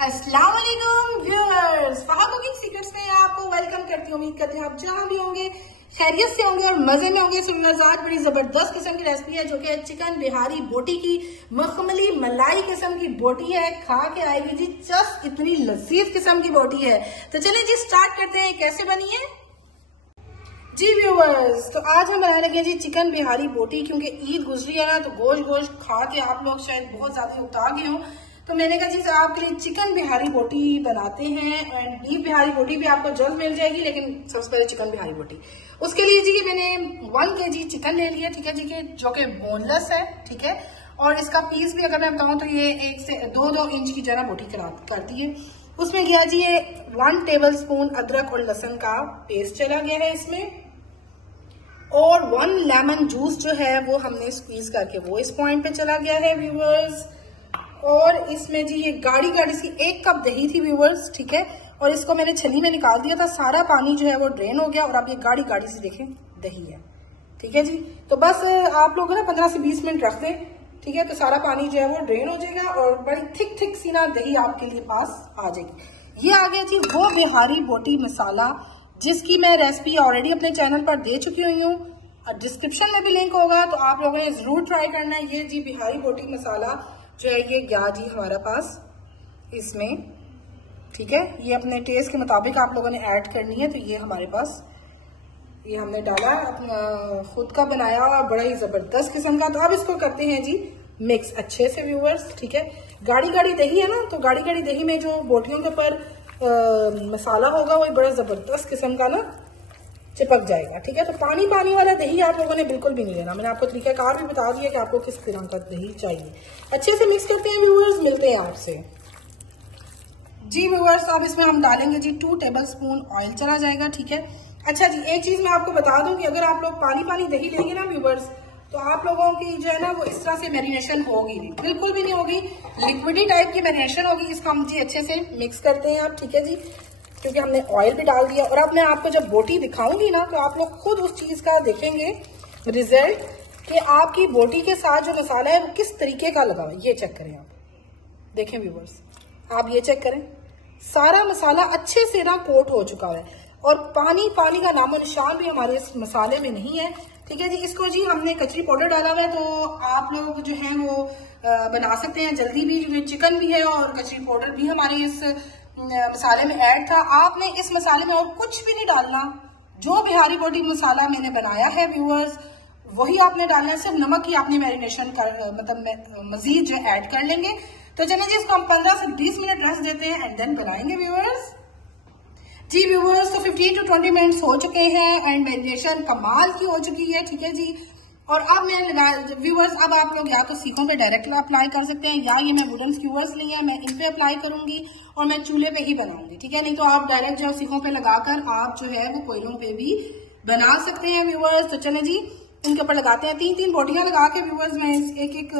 अस्सलाम वालेकुम viewers, फहा cooking secrets में आपको वेलकम करती हूँ। उम्मीद करते हैं आप जहाँ भी होंगे खैरियत से होंगे और मजे में होंगे। आज बड़ी जबरदस्त किस्म की रेसिपी है जो कि चिकन बिहारी बोटी की मखमली मलाई किस्म की बोटी है। खा के आएगी जी जस्ट इतनी लजीज किस्म की बोटी है। तो चलिए जी स्टार्ट करते हैं कैसे बनी है जी व्यूअर्स। तो आज हम बनाने लगे जी चिकन बिहारी बोटी, क्योंकि ईद गुजरी है ना तो गोश्त खा के आप लोग शायद बहुत ज्यादा उता गए हो, तो मैंने कहा जी आपके लिए चिकन बिहारी बोटी बनाते हैं। एंड बीफ बिहारी बोटी भी आपको जल्द मिल जाएगी, लेकिन सबसे पहले चिकन बिहारी बोटी। उसके लिए जी मैंने 1 kg चिकन ले लिया, ठीक है जी, के जो कि बोनलेस है, ठीक है। और इसका पीस भी अगर मैं बताऊं तो ये 1 से 2 इंच की जरा बोटी करती है। उसमें गया जी ये 1 टेबलस्पून अदरक और लहसुन का पेस्ट चला गया है इसमें, और 1 लेमन जूस जो है वो हमने स्क्वीज करके वो इस पॉइंट पे चला गया है व्यूअर्स। और इसमें जी ये गाढ़ी सी 1 कप दही थी व्यूअर्स, ठीक है। और इसको मैंने छन्नी में निकाल दिया था, सारा पानी जो है वो ड्रेन हो गया और अब ये गाढ़ी सी देखें दही है, ठीक है जी। तो बस आप लोग ना 15 से 20 मिनट रख दें, ठीक है, तो सारा पानी जो है वो ड्रेन हो जाएगा और बड़ी थिक सी ना दही आपके लिए पास आ जाएगी। ये आ गया जी वो बिहारी बोटी मसाला, जिसकी मैं रेसिपी ऑलरेडी अपने चैनल पर दे चुकी हुई हूँ, और डिस्क्रिप्शन में भी लिंक होगा, तो आप लोगों ने जरूर ट्राई करना है। ये जी बिहारी बोटी मसाला जो है ये गया जी हमारा पास इसमें, ठीक है। ये अपने टेस्ट के मुताबिक आप लोगों ने ऐड करनी है। तो ये हमारे पास ये हमने डाला अपना खुद का बनाया हुआ बड़ा ही जबरदस्त किस्म का। तो अब इसको करते हैं जी मिक्स अच्छे से व्यूअर्स, ठीक है। गाढ़ी दही है ना, तो गाढ़ी दही में जो बोटियों के ऊपर मसाला होगा वो बड़ा जबरदस्त किस्म का ना चिपक जाएगा, ठीक है। तो पानी वाला दही आप लोगों ने बिल्कुल भी नहीं लेना। मैंने आपको तरीकाकार भी बता दिया कि आपको किस तरह का दही चाहिए। अच्छे से मिक्स करते हैं व्यूअर्स, मिलते हैं आपसे जी व्यूअर्स। अब इसमें हम डालेंगे जी 2 टेबलस्पून ऑयल चला जाएगा, ठीक है। अच्छा जी एक चीज मैं आपको बता दूं कि अगर आप लोग पानी दही लेंगे ना व्यूअर्स, तो आप लोगों की जो है ना वो इस तरह से मैरिनेशन होगी नहीं, बिल्कुल भी नहीं होगी, लिक्विडी टाइप की मैरिनेशन होगी। इसको हम जी अच्छे से मिक्स करते हैं आप, ठीक है जी, क्योंकि हमने ऑयल भी डाल दिया। और अब मैं आपको जब बोटी दिखाऊंगी ना तो आप लोग खुद उस चीज का देखेंगे रिजल्ट कि आपकी बोटी के साथ जो मसाला है वो किस तरीके का लगा हुआ है। ये चेक करें आप, देखें व्यूअर्स, आप ये चेक करें, सारा मसाला अच्छे से ना कोट हो चुका है और पानी का नामो निशान भी हमारे इस मसाले में नहीं है, ठीक है जी। इसको जी हमने कचरी पाउडर डाला हुआ है, तो आप लोग जो है वो बना सकते हैं जल्दी भी, क्योंकि चिकन भी है और कचरी पाउडर भी हमारे इस मसाले में ऐड था। आपने इस मसाले में और कुछ भी नहीं डालना, जो बिहारी बोटी मसाला मैंने बनाया है व्यूअर्स वही आपने डालना है। सिर्फ नमक ही आपने मैरिनेशन कर मतलब मजीद जो ऐड कर लेंगे। तो चलिए जी इसको हम 15 से 20 मिनट रख देते हैं एंड देन बनाएंगे व्यूअर्स जी। व्यूअर्स तो 15 to 20 मिनट्स हो चुके हैं एंड मैरिनेशन कमाल की हो चुकी है, ठीक है जी। और अब मैं व्यूअर्स अब आप लोग या तो सीखों पे डायरेक्ट अप्लाई कर सकते हैं, या ये मैं वुडन स्क्यूअर्स लिए हैं मैं इन पे अप्लाई करूंगी और मैं चूल्हे पे ही बनाऊंगी, ठीक है। नहीं तो आप डायरेक्ट जो सीखों पे लगाकर आप जो है वो कोयलों पे भी बना सकते हैं व्यूअर्स। तो चले जी इनके ऊपर लगाते हैं 3 बोटियां लगा के व्यूअर्स। मैं एक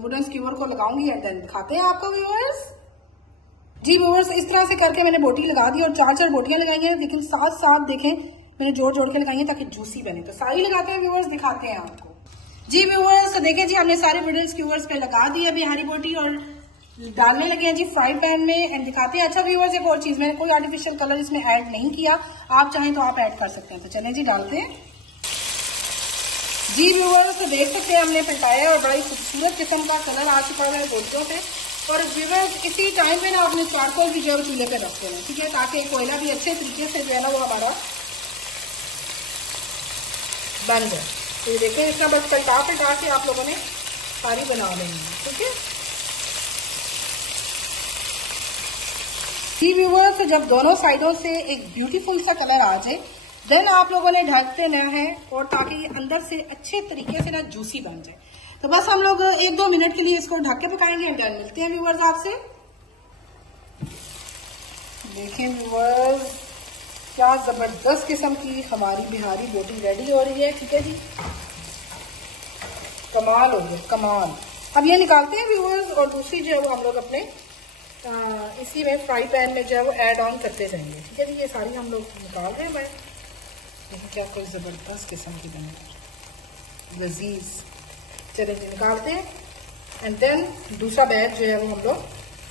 वुडन स्क्यूअर को लगाऊंगी एंड देन दिखाते हैं आपको व्यूअर्स जी। व्यूअर्स इस तरह से करके मैंने बोटी लगा दी और 4 बोटियां लगाई हैं, लेकिन साथ देखें मैंने जोड़ के लगाई है ताकि जूसी बने। तो सारी लगाते हैं व्यूअर्स, दिखाते हैं आपको जी व्यूअर्स। तो देखें जी हमने सारे वुडन स्क्यूअर्स पे लगा दी है बिहारी बोटी और डालने लगे हैं जी फ्राई पैन में एंड दिखाते हैं। अच्छा व्यूअर्स एक और चीज, मैंने कोई आर्टिफिशियल कलर इसमें ऐड नहीं किया, आप चाहें तो आप ऐड कर सकते हैं। तो चलें जी डालते हैं जी व्यूअर्स। तो देख सकते हैं हमने पलटाया और बड़ा ही खूबसूरत किस्म का कलर आ चुका है बोटियों पे। और व्यूअर्स इसी टाइम पे ना अपने चारकोल भी जो है चूल्हे पे रखते हैं, ठीक है, ताकि कोयला भी अच्छे तरीके से जो है ना वो हमारा बन जाए। तो ये देखें इसका बस पलटा के आप लोगों ने सारी बना लेंगे, ठीक है जी व्यूअर्स। तो जब दोनों साइडों से एक ब्यूटीफुल सा कलर आ जाए देन आप लोगों ने ढक देना है, और ताकि ये अंदर से अच्छे तरीके से ना जूसी बन जाए। तो बस हम लोग 1-2 मिनट के लिए इसको ढक के पकाएंगे, देन मिलते हैं व्यूअर्स आपसे। देखें व्यूअर्स क्या जबरदस्त किस्म की हमारी बिहारी बोटी रेडी हो रही है, ठीक है जी, कमाल हो गया कमाल। अब ये निकालते हैं व्यूअर्स और दूसरी जो है वो हम लोग अपने इसी में फ्राई पैन में जो है वो ऐड ऑन करते रहेंगे, ठीक है जी। ये सारी हम लोग निकाल रहे हैं भाई, देखिए क्या कोई जबरदस्त किस्म की बने लजीज। चलिए जी निकालते हैं एंड देन दूसरा बैच जो है वो हम लोग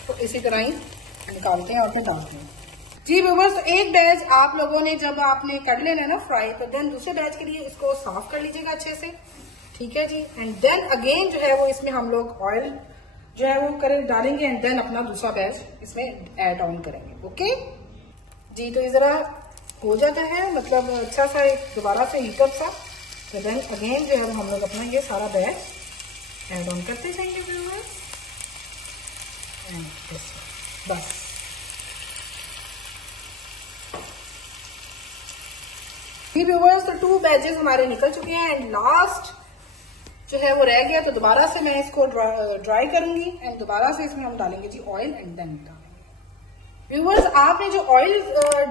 तो इसी तरह ही निकालते हैं और फिर डालते हैं। जी व्यूअर्स, तो एक बैच आप लोगों ने जब आपने कर लेना है ना फ्राई, तो देन दूसरे बैच के लिए इसको साफ कर लीजिएगा अच्छे से, ठीक है जी। एंड देन अगेन जो है वो इसमें हम लोग ऑयल जो है वो डालेंगे एंड देन अपना दूसरा बैच इसमें ऐड ऑन करेंगे। ओके जी, तो ये जरा हो जाता है मतलब अच्छा सा एक दोबारा से हीटअप सा, तो देन अगेन जो है हम लोग अपना ये सारा बैच ऐड ऑन करते जाएंगे व्यूअर्स। बस व्यूअर्स, तो 2 बैचेस हमारे निकल चुके हैं एंड लास्ट जो है वो रह गया, तो दोबारा से मैं इसको ड्राई करूंगी एंड दोबारा से इसमें हम डालेंगे जी ऑयल एंड देन डालेंगे। व्यूअर्स, आपने जो ऑयल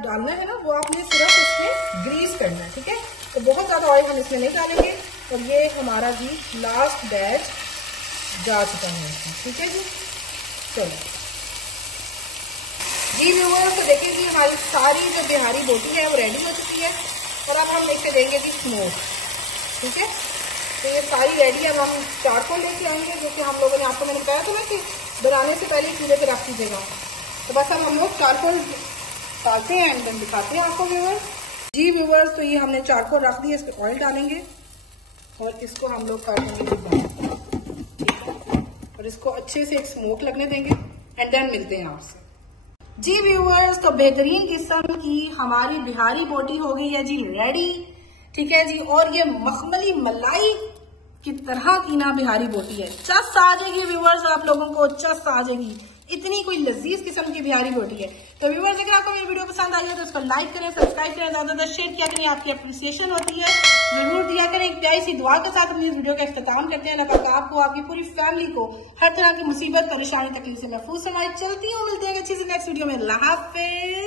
डालना है ना वो आपने सिर्फ इसमें ग्रीस करना है, ठीक है। तो बहुत ज्यादा ऑयल हम इसमें नहीं डालेंगे। और ये हमारा जी लास्ट बैच जा चुका है, ठीक है जी। चलो जी व्यूअर्स, तो देखिए जी हमारी सारी जो बिहारी बोटी है वो रेडी हो चुकी है और अब हम लेके देंगे जी स्मोक, ठीक है। तो ये सारी रेडी है। अब हम चारकोल लेके आएंगे, जो कि हम लोगों ने आपको मैंने बताया था ना कि बनाने से पहले चूल्हे पे रख दीजिएगा। तो बस अब हम लोग चारकोल डालते हैं एंड देन दिखाते हैं आपको व्यूअर्स। जी व्यूअर्स, तो ये हमने चारकोल रख दिया, इस पर ऑयल डालेंगे और इसको हम लोग कर देंगे बंद, ठीक है। और इसको अच्छे से एक स्मोक लगने देंगे एंड देन मिलते हैं आपसे। जी व्यूअर्स, तो बेहतरीन किस्म की हमारी बिहारी बोटी हो गई है जी रेडी, ठीक है जी। और ये मखमली मलाई की तरह की ना बिहारी बोटी है, चस आ जाएगी व्यूअर्स, आप लोगों को चस आ जाएगी, इतनी कोई लजीज किस्म की बिहारी बोटी है। तो व्यूअर्स, अगर आपको मेरी वीडियो पसंद आई है तो इसको लाइक करें, सब्सक्राइब करें, ज्यादा शेयर किया करें, आपकी अप्रिसिएशन होती है, जरूर दिया करें। एक प्यारी सी दुआ के साथ अपनी इस वीडियो का इख्तिताम करते हैं। अल्लाह पाक आपको, आपकी पूरी फैमिली को हर तरह की मुसीबत, परेशानी, तकलीफ से महफूज फरमाए। चलती हूँ, मिलते हैं अच्छी से नेक्स्ट वीडियो में। अल्लाह हाफिज।